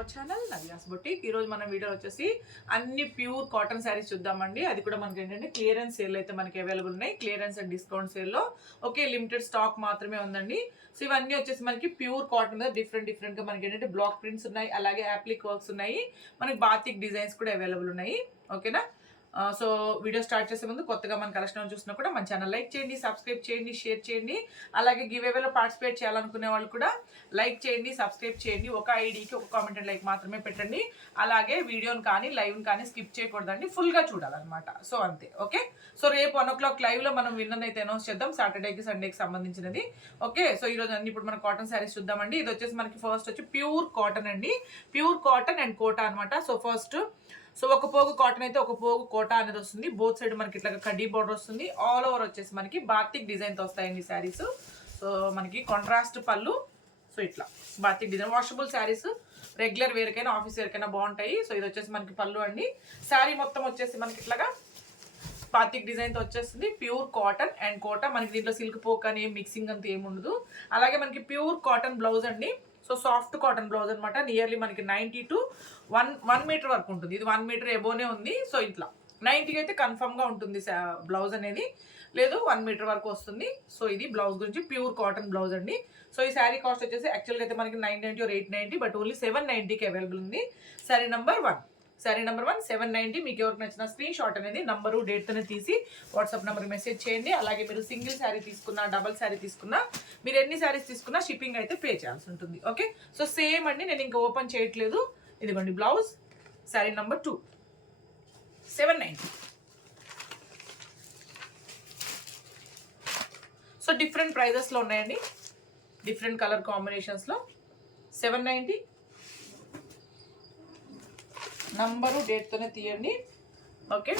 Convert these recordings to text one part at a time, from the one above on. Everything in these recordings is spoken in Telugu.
Our channel Navya's boutique. ఈ రోజు మన వీడియో వచ్చేసి అన్ని ప్యూర్ కాటన్ శారీస్ చూద్దామండి. అది కూడా మనకి ఏంటంటే క్లియరెన్స్ సేల్ అయితే మనకి అవైలబుల్ ఉన్నాయి. క్లియరెన్స్ అండ్ డిస్కౌంట్ సేల్లో ఓకే లిమిటెడ్ స్టాక్ మాత్రమే ఉందండి. సో ఇవన్నీ వచ్చేసి మనకి ప్యూర్ కాటన్ మీద డిఫరెంట్ గా మనకి ఏంటంటే బ్లాక్ ప్రింట్స్ ఉన్నాయి, అలాగే యాప్లిక్ వర్క్స్ ఉన్నాయి, మనకి బాతిక్ డిజైన్స్ కూడా అవైలబుల్ ఉన్నాయి. ఓకేనా. సో వీడియో స్టార్ట్ చేసే ముందు కొత్తగా మన కలెక్షన్ చూసినా కూడా మన ఛానల్ లైక్ చేయండి, సబ్స్క్రైబ్ చేయండి, షేర్ చేయండి. అలాగే గివ్ అవేలో పార్టిసిపేట్ చేయాలనుకునే వాళ్ళు కూడా లైక్ చేయండి, సబ్స్క్రైబ్ చేయండి. ఒక ఐడికి ఒక కామెంట్ అండ్ లైక్ మాత్రమే పెట్టండి. అలాగే వీడియోని కానీ లైవ్ని కానీ స్కిప్ చేయకూడదండి, ఫుల్గా చూడాలన్నమాట. సో అంతే. ఓకే. సో రేపు 1 o'clock లైవ్లో మనం విన్నర్ అయితే అనౌన్స్ చేద్దాం, సాటర్డేకి సండేకి సంబంధించినది. ఓకే. సో ఈరోజు అన్ని ఇప్పుడు మనం కాటన్ శారీస్ చూద్దామండి. ఇది వచ్చేసి మనకి ఫస్ట్ వచ్చి ప్యూర్ కాటన్ అండి, ప్యూర్ కాటన్ అండ్ కోటా అనమాట. సో ఫస్ట్ ఒక పోగు కాటన్ అయితే ఒక పోగు కోటా అనేది వస్తుంది. బోత్ సైడ్ మనకి ఇట్లా కడ్డీ బోర్డర్ వస్తుంది. ఆల్ ఓవర్ వచ్చేసి మనకి బాతిక్ డిజైన్తో వస్తాయండి శారీస్. సో మనకి కాంట్రాస్ట్ పళ్ళు. సో ఇట్లా batik design washable saris, regular వేర్కైనా ఆఫీస్ వేర్కైనా బాగుంటాయి. సో ఇది వచ్చేసి మనకి పళ్ళు అండి. శారీ మొత్తం వచ్చేసి మనకి ఇట్లాగా బాతిక్ డిజైన్తో వచ్చేస్తుంది. Pure cotton and Kota. మనకి దీంట్లో సిల్క్ పోక్ అని మిక్సింగ్ అంతా ఏముండదు. అలాగే మనకి ప్యూర్ కాటన్ బ్లౌజ్ అండి. సో సాఫ్ట్ కాటన్ బ్లౌజ్ అనమాట. నియర్లీ మనకి 90 to 1 మీటర్ వరకు ఉంటుంది. ఇది 1 మీటర్ ఎబోనే ఉంది. సో ఇట్లా 90 అయితే కన్ఫర్మ్గా ఉంటుంది బ్లౌజ్ అనేది, లేదు 1 మీటర్ వరకు వస్తుంది. సో ఇది బ్లౌజ్ గురించి ప్యూర్ కాటన్ బ్లౌజ్ అండి. సో ఈ శారీ కాస్ట్ వచ్చేసి యాక్చువల్గా అయితే మనకి 990 or 890, బట్ ఓన్లీ 790కి అవైలబుల్ ఉంది. శారీ నెంబర్ 1 790. మీకు ఎవరికి నచ్చిన స్క్రీన్ షాట్ అనేది నంబరు డేట్తోనే తీసి వాట్సాప్ నెంబర్కి మెసేజ్ చేయండి. అలాగే మీరు సింగిల్ శారీ తీసుకున్నా, డబల్ శారీ తీసుకున్నా, మీరు ఎన్ని శారీస్ తీసుకున్నా షిప్పింగ్ అయితే పే చేయాల్సి ఉంటుంది. ఓకే. సో సేమ్ అండి, నేను ఇంకా ఓపెన్ చేయట్లేదు. ఇదిగోండి blouse. Sari number 2 790. So different ప్రైజెస్లో ఉన్నాయండి, డిఫరెంట్ కలర్ కాంబినేషన్స్లో. 790 నంబరు డేట్తోనే తీయండి. Okay.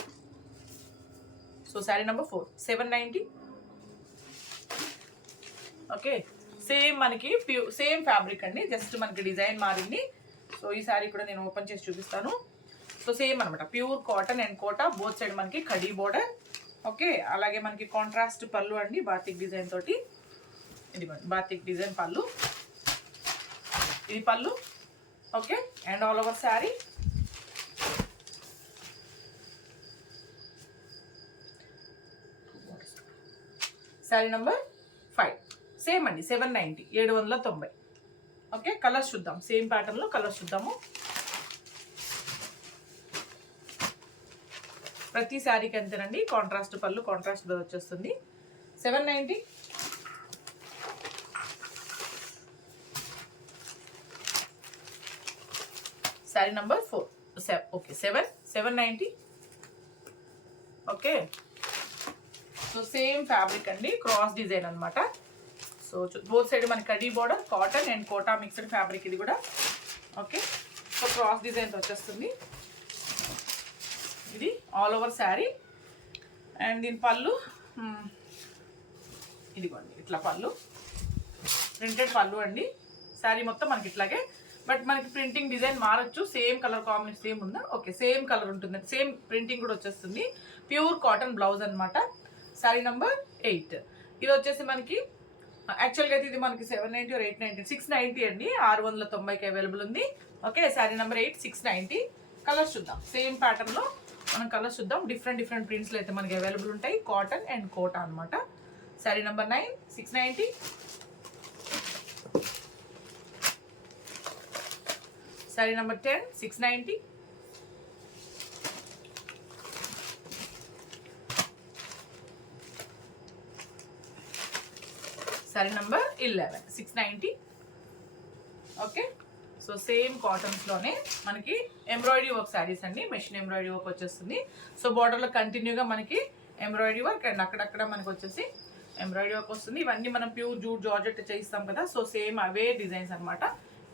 So sari number 4 790. Okay. Same మనకి సేమ్ ఫ్యాబ్రిక్ అండి, జస్ట్ మనకి డిజైన్ మారింది. సో ఈ శారీ కూడా నేను ఓపెన్ చేసి చూపిస్తాను. సో సేమ్ అనమాట, pure cotton and Kota. Both side మనకి కడీ బోర్డర్. ఓకే. అలాగే మనకి కాంట్రాస్ట్ పళ్ళు అండి, బాతిక్ డిజైన్ తోటి. ఇది బాతిక్ డిజైన్ పళ్ళు, ఇది పళ్ళు. Okay. And all over sari. Sari number 5 same అండి, 790 790. ఓకే. కలర్స్ చూద్దాం, సేమ్ ప్యాటర్న్లో కలర్స్ చూద్దాము. ప్రతి శారీకి అంతేనండి, కాంట్రాస్ట్ పళ్ళు, కాంట్రాస్ట్ బ్లౌజ్ వచ్చేస్తుంది. 790. Sari number 4 okay 790. Okay. So same fabric అండి, క్రాస్ డిజైన్ అనమాట. సో బోత్ సైడ్ మనకి కడీ border, cotton and Kota mixed fabric ఇది కూడా. ఓకే. సో క్రాస్ డిజైన్తో వచ్చేస్తుంది. ఇది ఆల్ ఓవర్ శారీ. అండ్ దీని పళ్ళు ఇదిగోండి, ఇట్లా పళ్ళు, ప్రింటెడ్ పళ్ళు అండి. శారీ మొత్తం మనకి ఇట్లాగే, బట్ మనకి ప్రింటింగ్ డిజైన్ మారచ్చు. సేమ్ కలర్ కాంబినేషన్ సేమ్ ఉందా? ఓకే. సేమ్ కలర్ ఉంటుంది, సేమ్ ప్రింటింగ్ కూడా వచ్చేస్తుంది. ప్యూర్ కాటన్ బ్లౌజ్ అనమాట. శారీ నెంబర్ 8. ఇది వచ్చేసి మనకి యాక్చువల్గా అయితే ఇది మనకి 790 or 890, 690 అండి, 690కి అవైలబుల్ ఉంది. ఓకే. శారీ నెంబర్ 8 690. కలర్స్ చూద్దాం, సేమ్ ప్యాటర్న్లో మనం కలర్స్ చూద్దాం. డిఫరెంట్ ప్రింట్స్లో అయితే మనకి అవైలబుల్ ఉంటాయి. కాటన్ అండ్ కోటా అనమాట. Sari number 9 690. Sari number 10 690. Sari number 11 690. Okay. So same కాటన్స్లోనే మనకి ఎంబ్రాయిడరీ వర్క్ శారీస్ అండి, మెషిన్ ఎంబ్రాయిడరీ వర్క్ వచ్చేస్తుంది. సో బార్డర్లో కంటిన్యూగా మనకి ఎంబ్రాయిడరీ వర్క్ అండ్ అక్కడక్కడ మనకి వచ్చేసి ఎంబ్రాయిడరీ వర్క్ వస్తుంది. ఇవన్నీ మనం ప్యూర్ జూట్ జార్జెట్ చేయిస్తాం కదా. సో సేమ్ అవే డిజైన్స్ అనమాట.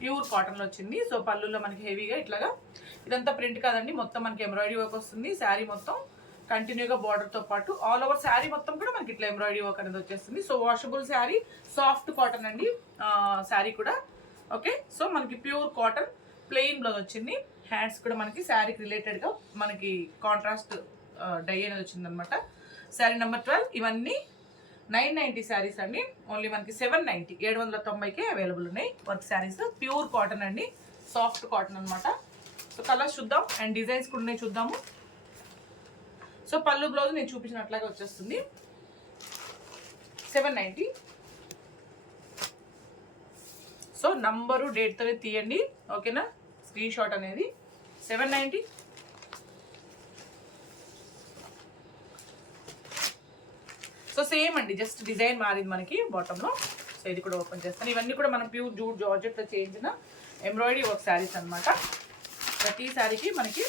ప్యూర్ కాటన్లో వచ్చింది. సో పళ్ళులో మనకి హెవీగా ఇట్లాగా ఇదంతా ప్రింట్ కాదండి, మొత్తం మనకి ఎంబ్రాయిడరీ వర్క్ వస్తుంది. శారీ మొత్తం కంటిన్యూగా బార్డర్తో పాటు ఆల్ ఓవర్ శారీ మొత్తం కూడా మనకి ఇట్లా ఎంబ్రాయిడరీ వర్క్ అనేది వచ్చేస్తుంది. So washable sari, soft cotton అండి శారీ కూడా. ఓకే. సో మనకి ప్యూర్ కాటన్ ప్లెయిన్ బ్లౌజ్ వచ్చింది. హ్యాండ్స్ కూడా మనకి శారీకి రిలేటెడ్గా మనకి కాంట్రాస్ట్ డై అనేది వచ్చింది అనమాట. శారీ నెంబర్ 12. ఇవన్నీ 990 శారీస్ అండి. ఓన్లీ మనకి 790 790కే అవైలబుల్ ఉన్నాయి వర్క్ శారీస్. ప్యూర్ కాటన్ అండి. సాఫ్ట్ కాటన్ అనమాట. సో కలర్స్ చూద్దాం అండ్ డిజైన్స్ కూడా ఉన్నాయి చూద్దాము. సో పళ్ళు బ్లౌజ్ నేను చూపించినట్లాగా వచ్చేస్తుంది. 790. సో నంబరు డేట్తో తీయండి, ఓకేనా, స్క్రీన్ షాట్ అనేది. 790. సో సేమ్ అండి, జస్ట్ డిజైన్ మారింది మనకి బాటంలో. సో ఇది కూడా ఓపెన్ చేస్తాను. ఇవన్నీ కూడా మనం ప్యూర్ జూట్ జార్జెట్లో చేయించిన ఎంబ్రాయిడరీ వర్క్ శారీస్ అనమాట. ప్రతి శారీకి మనకి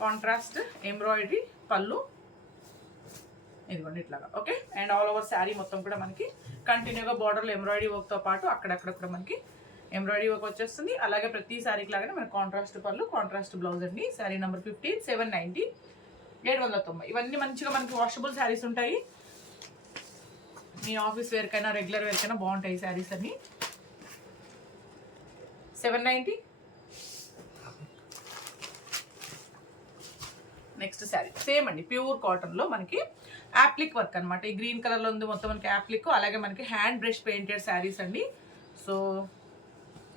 కాంట్రాస్ట్ ఎంబ్రాయిడరీ పళ్ళు ఇదిగోండి ఇట్లాగా, okay. And all over sari మొత్తం కూడా మనకి కంటిన్యూగా బార్డర్లో ఎంబ్రాయిడరీ వర్క్తో పాటు అక్కడక్కడ కూడా మనకి ఎంబ్రాయిడరీ వర్క్ వచ్చేస్తుంది. అలాగే ప్రతి శారీకి లాగానే మనకి కాంట్రాస్ట్ పళ్ళు, కాంట్రాస్ట్ బ్లౌజ్ అండి. శారీ నెంబర్ 15. 790. 790. ఇవన్నీ మంచిగా మనకి వాషబుల్ శారీస్ ఉంటాయి. మీ ఆఫీస్ వేర్కైనా రెగ్యులర్ వేర్కైనా బాగుంటాయి శారీస్ అన్ని. 790. నెక్స్ట్ శారీ సేమ్ అండి, ప్యూర్ కాటన్లో మనకి యాప్లిక్ వర్క్ అనమాట. ఈ గ్రీన్ కలర్లో ఉంది మొత్తం మనకి యాప్లిక్. అలాగే మనకి హ్యాండ్ బ్రష్ పెయింటెడ్ శారీస్ అండి. సో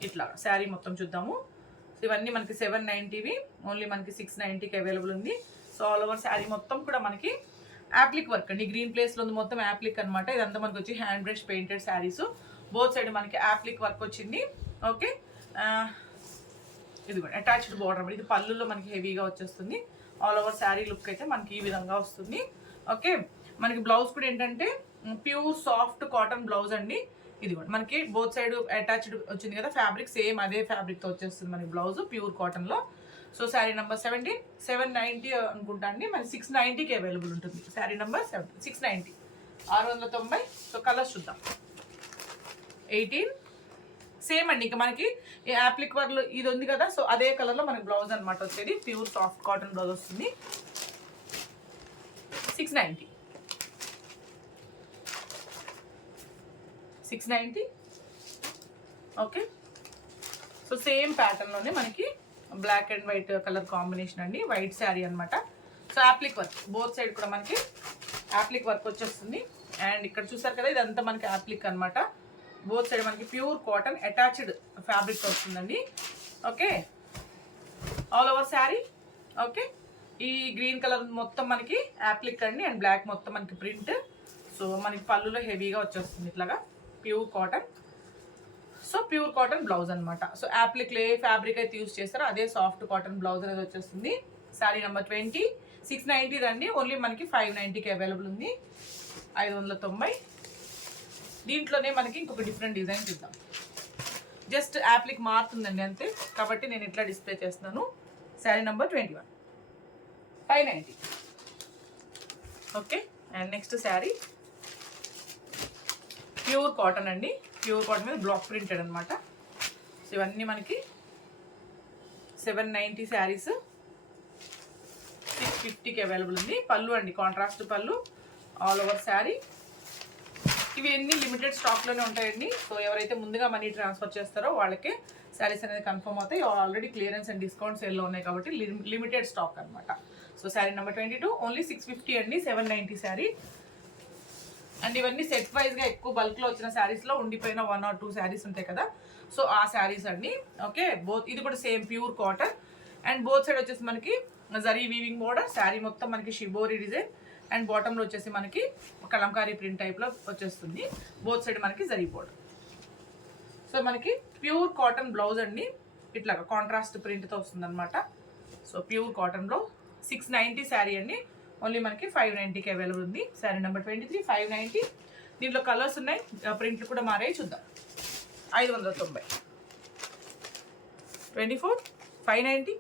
ఇట్లా శారీ మొత్తం చూద్దాము. ఇవన్నీ మనకి 790వి, ఓన్లీ మనకి 690కి అవైలబుల్ ఉంది. సో ఆల్ ఓవర్ శారీ మొత్తం కూడా మనకి యాప్లిక్ వర్క్ అండి. గ్రీన్ ప్లేస్లో ఉంది మొత్తం యాప్లిక్ అనమాట. ఇదంతా మనకి వచ్చి hand brush painted saris. Both side మనకి యాప్లిక్ వర్క్ వచ్చింది, ఓకే. ఇది కూడా అటాచ్డ్ బార్డర్. ఇది పళ్ళులో మనకి హెవీగా వచ్చేస్తుంది. ఆల్ ఓవర్ శారీ లుక్ అయితే మనకి ఈ విధంగా వస్తుంది, ఓకే. మనకి బ్లౌజ్ కూడా ఏంటంటే ప్యూర్ సాఫ్ట్ కాటన్ బ్లౌజ్ అండి. ఇది కూడా మనకి బోత్ సైడ్ అటాచ్డ్ వచ్చింది కదా ఫ్యాబ్రిక్, సేమ్ అదే ఫ్యాబ్రిక్తో వచ్చేస్తుంది మనకి బ్లౌజ్ ప్యూర్ కాటన్లో. So sari number 17. 790 అనుకుంటా అండి, మరి 690కి అవైలబుల్ ఉంటుంది. శారీ నెంబర్ 690. 690. సో కలర్స్ చూద్దాం. 18. సేమ్ అండి, ఇంకా మనకి యాప్లిక్ వర్క్లో ఇది ఉంది కదా, సో అదే కలర్లో మనకి బ్లౌజ్ అనమాట వచ్చేది. ప్యూర్ సాఫ్ట్ కాటన్ బ్లౌజ్ వస్తుంది. 690. 690, ఓకే. సో సేమ్ ప్యాటర్న్లోనే మనకి black and white colour combination అండి. వైట్ శారీ అనమాట. So applique work both side కూడా మనకి యాప్లిక్ వర్క్ వచ్చేస్తుంది. అండ్ ఇక్కడ చూసారు కదా, ఇదంతా మనకి యాప్లిక్ అనమాట. బోత్ సైడ్ మనకి ప్యూర్ కాటన్ అటాచ్డ్ ఫ్యాబ్రిక్ వస్తుందండి, okay. All over sari, okay. ఈ గ్రీన్ కలర్ మొత్తం మనకి యాప్లిక్ అండి. అండ్ బ్లాక్ మొత్తం మనకి ప్రింట్. సో మనకి పళ్ళులో హెవీగా వచ్చేస్తుంది ఇట్లాగా pure cotton. So pure cotton blouse అనమాట. సో యాప్లిక్ ఏ ఫ్యాబ్రిక్ అయితే యూజ్ చేస్తారో అదే సాఫ్ట్ కాటన్ బ్లౌజ్ అనేది వచ్చేస్తుంది. శారీ నెంబర్ 20. 690 రండి, ఓన్లీ మనకి 590కి అవైలబుల్ ఉంది. 590. దీంట్లోనే మనకి ఇంకొక డిఫరెంట్ డిజైన్ చూద్దాం. జస్ట్ యాప్లిక్ మారుతుందండి అంతే, కాబట్టి నేను ఇట్లా డిస్ప్లే చేస్తున్నాను. Sari number 21. 590, okay. And next sari pure cotton అండి. ప్యూర్ కాటన్ మీద బ్లాక్ ప్రింటెడ్ అనమాట. సో ఇవన్నీ మనకి 790 శారీస్. 650కి అవైలబుల్ ఉంది. పళ్ళు అండి, కాంట్రాస్ట్ పళ్ళు. All over sari. ఇవి అన్ని లిమిటెడ్ స్టాక్లోనే ఉంటాయండి. సో ఎవరైతే ముందుగా మనీ ట్రాన్స్ఫర్ చేస్తారో వాళ్ళకి శారీస్ అనేది కన్ఫర్మ్ అవుతాయి. ఆల్రెడీ క్లియరెన్స్ అండ్ డిస్కౌంట్ సేల్లో ఉన్నాయి కాబట్టి లిమిటెడ్ స్టాక్ అనమాట. సో శారీ నెంబర్ 22, ఓన్లీ 650 అండి. 790 శారీ. అండ్ ఇవన్నీ సెట్ వైజ్గా ఎక్కువ బల్క్లో వచ్చిన శారీస్లో ఉండిపోయిన 1 or 2 శారీస్ ఉంటాయి కదా, సో ఆ శారీస్ అండి, ఓకే. బోత్ ఇది కూడా same pure cotton. And both side వచ్చేసి మనకి జరీ వీవింగ్ బోర్డర్. శారీ మొత్తం మనకి షిబోరి డిజైన్. అండ్ బాటంలో వచ్చేసి మనకి కలంకారీ ప్రింట్ టైప్లో వచ్చేస్తుంది. బోత్ సైడ్ మనకి జరీ బోర్డర్. సో మనకి ప్యూర్ కాటన్ బ్లౌజ్ అండి. ఇట్లాగా కాంట్రాస్ట్ ప్రింట్తో వస్తుంది అనమాట. So pure cotton blouse. 690 sari అండి, ఓన్లీ మనకి 590కి అవైలబుల్ ఉంది. శారీ నెంబర్ 23. 590. దీంట్లో కలర్స్ ఉన్నాయి, ప్రింట్లు కూడా మారాయి, చూద్దాం. 590. 24. 590.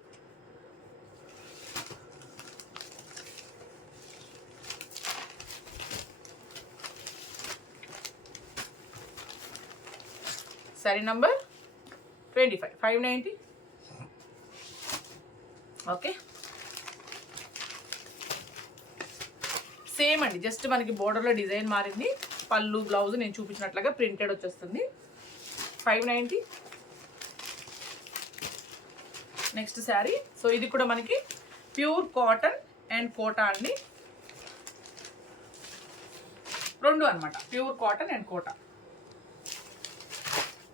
శారీ నంబర్ 25. 590, ఓకే. సేమ్ అండి, జస్ట్ మనకి బోర్డర్లో డిజైన్ మారింది. పళ్ళు బ్లౌజ్ నేను చూపించినట్లుగా ప్రింటెడ్ వచ్చేస్తుంది. 590. నెక్స్ట్ శారీ. సో ఇది కూడా మనకి ప్యూర్ కాటన్ అండ్ కోటా అండి, రెండు అనమాట. Pure cotton and Kota.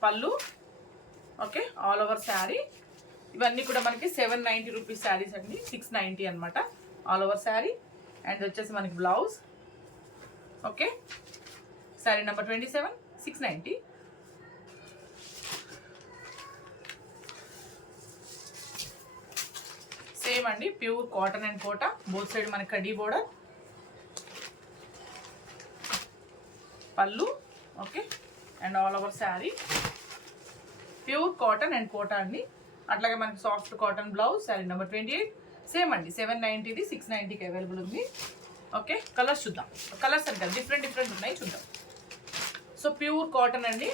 పళ్ళు, ఓకే, ఆల్ ఓవర్ శారీ. ఇవన్నీ కూడా మనకి 790 రూపీస్ శారీస్ అండి, 690 అనమాట ఆల్ ఓవర్ శారీ. అండ్ వచ్చేసి మనకి blouse. Okay, sari number 27, 690. Same అండి, pure cotton and Kota, both side మనకి కడీ border, pallu. Okay, and all over sari pure cotton and Kota అండి. అట్లాగే మనకి soft cotton blouse, sari number 28. Same అండి, 790ది 690కి అవైలబుల్ ఉంది. ఓకే, కలర్స్ చూద్దాం. కలర్స్ అంటే డిఫరెంట్ ఉన్నాయి, చూద్దాం. సో ప్యూర్ కాటన్ అండి,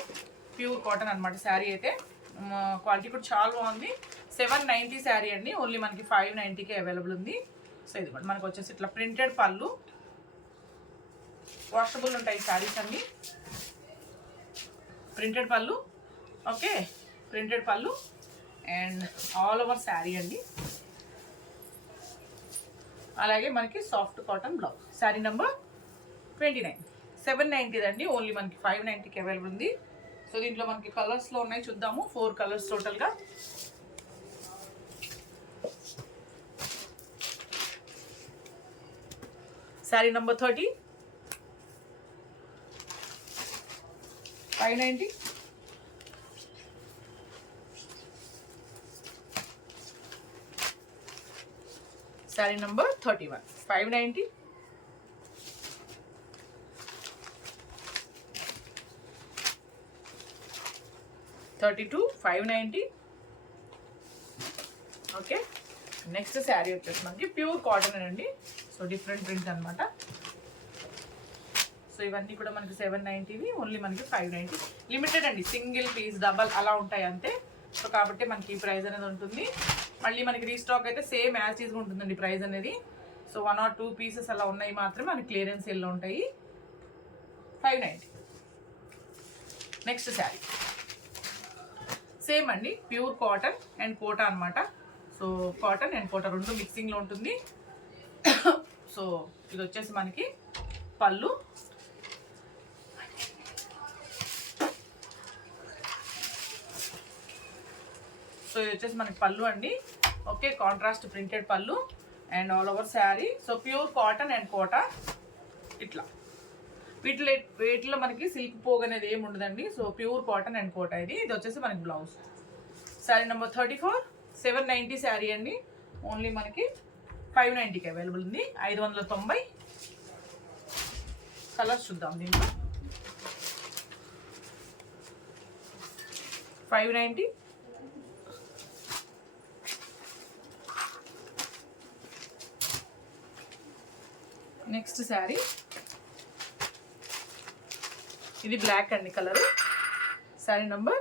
ప్యూర్ కాటన్ అనమాట శారీ అయితే. క్వాలిటీ కూడా చాలా బాగుంది. 790 శారీ అండి, ఓన్లీ మనకి 590కి అవైలబుల్ ఉంది. సో ఇది కూడా మనకు వచ్చేసి ఇట్లా ప్రింటెడ్ పళ్ళు, వాషబుల్ ఉంటాయి శారీస్ అన్ని. ప్రింటెడ్ పళ్ళు. ఓకే, ప్రింటెడ్ పళ్ళు అండ్ ఆల్ ఓవర్ శారీ అండి. అలాగే మనకి soft cotton blouse, sari number 29, 790 అండి, ఓన్లీ మనకి 590కి అవైలబుల్ ఉంది. సో దీంట్లో మనకి కలర్స్లో ఉన్నాయి, చూద్దాము. 4 కలర్స్ టోటల్గా. Sari number 30, 590. Sari number 31, 590. $32, 590. Okay, next sari వచ్చేసి మనకి ప్యూర్ కాటన్ అండి. సో డిఫరెంట్ ప్రింట్ అనమాట. సో ఇవన్నీ కూడా మనకి 790వి, ఓన్లీ మనకి 590. లిమిటెడ్ అండి, సింగిల్ పీస్, డబల్ అలా ఉంటాయి అంతే. సో కాబట్టి మనకి ఈ ప్రైస్ అనేది ఉంటుంది. మళ్ళీ మనకి రీస్టాక్ అయితే సేమ్ యాజ్ ఈజ్గా ఉంటుందండి ప్రైస్ అనేది. సో 1 or 2 పీసెస్ అలా ఉన్నాయి మాత్రమే మనకి క్లియరెన్స్ సేల్లో ఉంటాయి. 590. నెక్స్ట్ శారీ సేమ్ అండి, ప్యూర్ కాటన్ అండ్ కోటా అనమాట. సో కాటన్ అండ్ కోటా రెండు మిక్సింగ్లో ఉంటుంది. సో ఇది వచ్చేసి మనకి పళ్ళు. సో ఇది వచ్చేసి మనకి పళ్ళు అండి. ఓకే, కాంట్రాస్ట్ ప్రింటెడ్ పళ్ళు and all over sari. So pure cotton and Kota ఇట్లా. వీటిలో మనకి సిల్క్ పోగ్ అనేది ఏమి ఉండదండి. So pure cotton and Kota ఇది. ఇది వచ్చేసి మనకి బ్లౌజ్. శారీ నెంబర్ 34, 790 శారీ అండి, ఓన్లీ మనకి 590కి అవైలబుల్ ఉంది. 590. కలర్స్ చూద్దాం దీంట్లో. 590. నెక్స్ట్ శారీ ఇది బ్లాక్ అండి colour. Sari number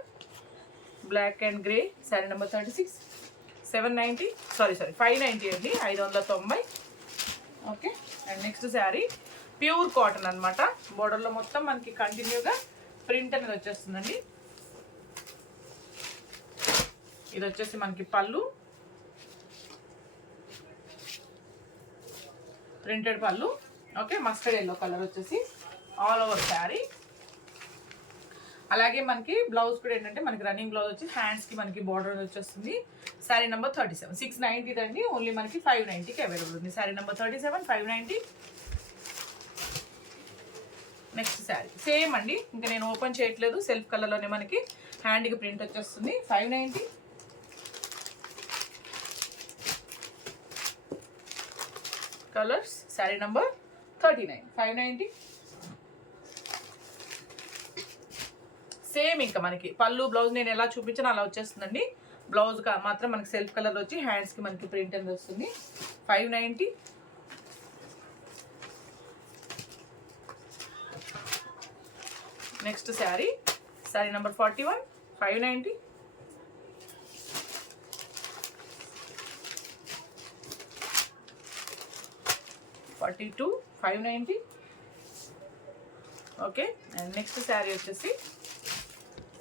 block and grey, sari number 36, 790. Sorry 590 అండి, 590. Okay, and next sari pure cotton అనమాట. బోర్డర్లో మొత్తం మనకి కంటిన్యూగా ప్రింట్ అనేది వచ్చేస్తుందండి. ఇది వచ్చేసి మనకి పళ్ళు, ప్రింటెడ్ పళ్ళు. ఓకే, మస్టర్డ్ ఎల్లో కలర్ వచ్చేసి ఆల్ ఓవర్ శారీ. అలాగే మనకి బ్లౌజ్ కూడా ఏంటంటే మనకి రన్నింగ్ బ్లౌజ్ వచ్చి హ్యాండ్స్కి మనకి బార్డర్ వచ్చేస్తుంది. శారీ నెంబర్ 37, 690 అండి, ఓన్లీ మనకి 590కి అవైలబుల్ ఉంది. Sari number 37, 590. Next sari same అండి, ఇంకా నేను ఓపెన్ చేయట్లేదు. సెల్ఫ్ కలర్లోనే మనకి హ్యాండ్కి ప్రింట్ వచ్చేస్తుంది. 590. Colours sari number 39, 590. సేమ్ ఇంకా మనకి పళ్ళు బ్లౌజ్ నేను ఎలా చూపించాను అలా వచ్చేస్తుందండి. బ్లౌజ్ మాత్రం మనకి సెల్ఫ్ కలర్ వచ్చి హ్యాండ్స్కి మనకి ప్రింట్ అనేది వస్తుంది. 590. Next sari number 41, 590. $42, 590. Okay, and next sari వచ్చేసి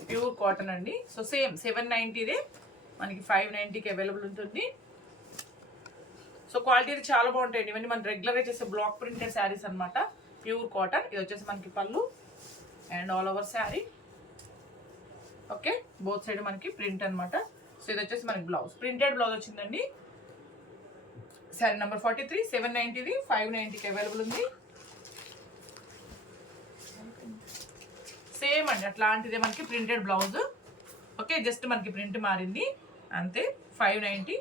ప్యూర్ కాటన్ అండి. సో సేమ్ 790దే మనకి 590కి అవైలబుల్ ఉంటుంది. సో క్వాలిటీ అయితే చాలా బాగుంటాయండి. ఇవన్నీ మనం రెగ్యులర్గా చేసే బ్లాక్ ప్రింటెడ్ శారీస్ అనమాట. Pure cotton. ఇది వచ్చేసి మనకి పళ్ళు and all over sari. Okay, both side మనకి ప్రింట్ అనమాట. సో ఇది వచ్చేసి మనకి బ్లౌజ్, ప్రింటెడ్ బ్లౌజ్ వచ్చిందండి. శారీ నెంబర్ 43, 790ది, 590కి అవైలబుల్ ఉంది. సేమ్ అండి అట్లాంటిదే మనకి ప్రింటెడ్ బ్లౌజ్. ఓకే, జస్ట్ మనకి ప్రింట్ మారింది అంతే. 590.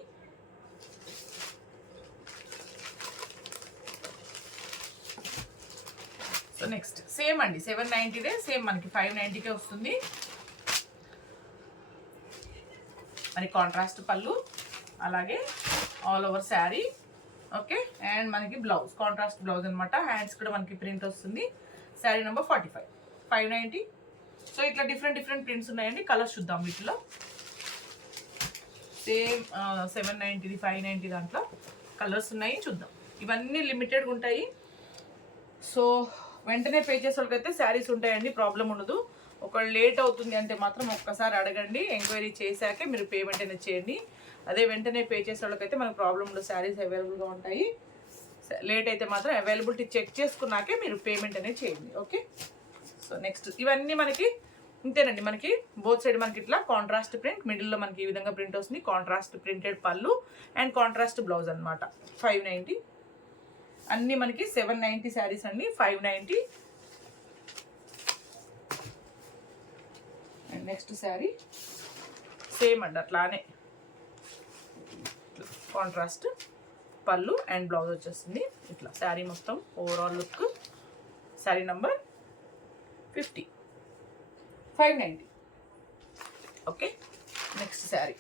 సో నెక్స్ట్ సేమ్ అండి 790దే, సేమ్ మనకి 590కే వస్తుంది. మరి కాంట్రాస్ట్ పళ్ళు, అలాగే all over sari. Okay, and మనకి బ్లౌజ్ కాంట్రాస్ట్ బ్లౌజ్ అనమాట. హ్యాండ్స్ కూడా మనకి ప్రింట్ వస్తుంది. శారీ నెంబర్ 45, 590. సో ఇట్లా డిఫరెంట్ ప్రింట్స్ ఉన్నాయండి. కలర్స్ చూద్దాం వీటిలో. సేమ్ 790, 590 దాంట్లో కలర్స్ ఉన్నాయి, చూద్దాం. ఇవన్నీ లిమిటెడ్గా ఉంటాయి. సో వెంటనే పే చేసే వాళ్ళకైతే శారీస్ ఉంటాయండి, ప్రాబ్లం ఉండదు. ఒకవేళ లేట్ అవుతుంది అంటే మాత్రం ఒక్కసారి అడగండి, ఎంక్వైరీ చేశాకే మీరు పేమెంట్ అనేది చేయండి. అదే వెంటనే పే చేసే వాళ్ళకైతే మనకు ప్రాబ్లం ఉండదు, శారీస్ అవైలబుల్గా ఉంటాయి. లేట్ అయితే మాత్రం అవైలబిలిటీ చెక్ చేసుకున్నాకే మీరు పేమెంట్ అనేది చేయండి. ఓకే, సో నెక్స్ట్ ఇవన్నీ మనకి ఇంతేనండి. మనకి బోత్ సైడ్ మనకి ఇట్లా కాంట్రాస్ట్ ప్రింట్, మిడిల్లో మనకి ఈ విధంగా ప్రింట్ వస్తుంది. కాంట్రాస్ట్ ప్రింటెడ్ పళ్ళు అండ్ కాంట్రాస్ట్ బ్లౌజ్ అనమాట. 590. అన్నీ మనకి 790 శారీస్ అండి. 590. అండ్ నెక్స్ట్ శారీ సేమ్ అండి అట్లానే కాంట్రాస్ట్ పళ్ళు అండ్ బ్లౌజ్ వచ్చేస్తుంది. ఇట్లా శారీ మొత్తం overall look. Sari number 50, 590. Okay, next sari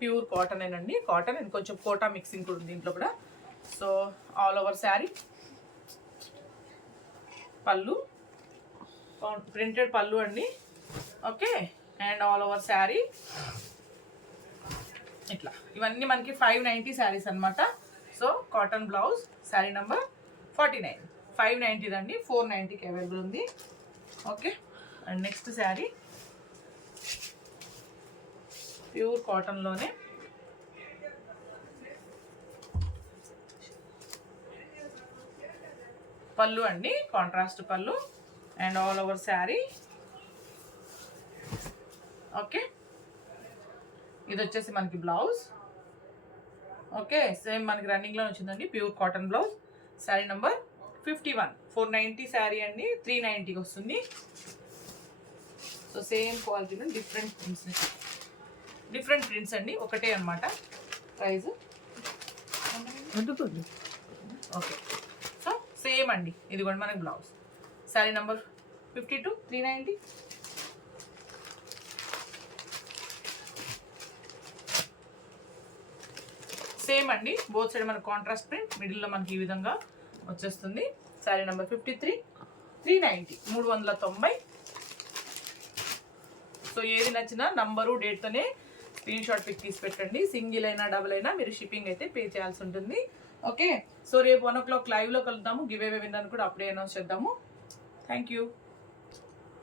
pure cotton ఏనండి. కాటన్ అండ్ కొంచెం కోటా మిక్సింగ్ కూడా ఉంది దీంట్లో కూడా. సో ఆల్ ఓవర్ శారీ, పళ్ళు ప్రింటెడ్ పళ్ళు అండి. Okay, and all over sari ఇట్లా. ఇవన్నీ మనకి 590 శారీస్ అనమాట. So cotton blouse. Sari number 49, 590 అండి. 490కి అవైలబుల్ ఉంది. Okay, and next sari pure కాటన్లోనే పళ్ళు అండి, contrast pallu and all over sari. Okay, ఇది వచ్చేసి మనకి బ్లౌజ్. ఓకే, సేమ్ మనకి రన్నింగ్లో వచ్చిందండి pure cotton blouse. Sari number 51, 490 sari అండి. 390కి వస్తుంది. సో సేమ్ క్వాలిటీలో డిఫరెంట్ ప్రింట్స్ అండి, ఒకటే అనమాట ప్రైజ్. ఓకే, సో సేమ్ అండి ఇది కూడా మనకి బ్లౌజ్. శారీ నెంబర్ 52, 390. సేమ్ అండి బోత్ సైడ్ మనకి కాంట్రాస్ట్ ప్రింట్, మిడిల్లో మనకి ఈ విధంగా వచ్చేస్తుంది. శారీ నెంబర్ 53, 390, 390. సో ఏది నచ్చినా నంబరు డేట్తోనే స్క్రీన్ షాట్ పిక్ తీసి పెట్టండి. సింగిల్ అయినా డబుల్ అయినా మీరు షిప్పింగ్ అయితే పే చేయాల్సి ఉంటుంది. ఓకే, సో రేపు 1 o'clock లైవ్లో కలుద్దాము. గివ్ అవే విన్నర్ కూడా అప్పుడే అనౌన్స్ చేద్దాము. Thank you.